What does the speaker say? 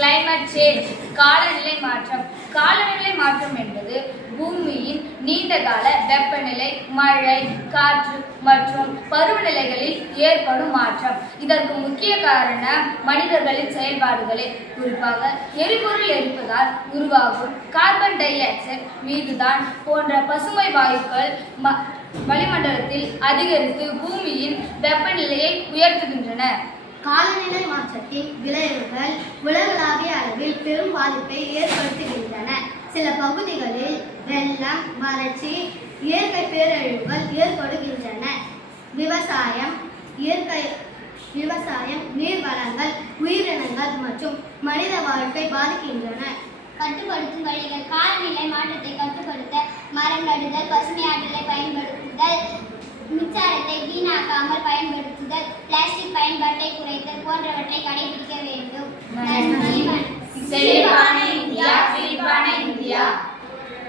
climate change காலநிலை மாற்றம். காலநிலை மாற்றம் என்பது பூமியின் நீண்டகால வெப்பநிலை, மழை, காற்று மற்றும் பருவநிலைகளில் ஏற்படும் மாற்றம். இதற்கு முக்கிய காரணம் மனிதர்களின் செயல்பாடுகளே. குறிப்பாக எரிபொருள் எரிப்பதால் உருவாகும் கார்பன் டை ஆக்சைடு, மீதுதான் போன்ற பசுமை வாயுக்கள் வளிமண்டலத்தில் அதிகரித்து பூமியின் வெப்பநிலையை உயர்த்துகின்றன. காலநிலை மாற்றத்தின் விளைவுகள் உலகளாவிய அளவில் பெரும் பாதிப்பை ஏற்படுத்துகின்றன. சில பகுதிகளில் வெள்ளம், வறட்சி, இயற்கை பேரழிவுகள் ஏற்படுகின்றன. விவசாயம், நீர்வளங்கள், உயிரினங்கள் மற்றும் மனித வாழ்க்கை பாதிக்கின்றன. கட்டுப்படுத்தும் வழிகள்: காலநிலை மாற்றத்தை கட்டுப்படுத்த மரம் நடுதல், பசுமை ஆற்றலை பயன்படுத்துதல், மின்சாரத்தை வீணாக்காமல் பயன்படுத்துதல், பிளாஸ்டிக் பயன்பாட்டை குறைத்தல் போன்றவற்றை கடைபிடிக்க வேண்டும்.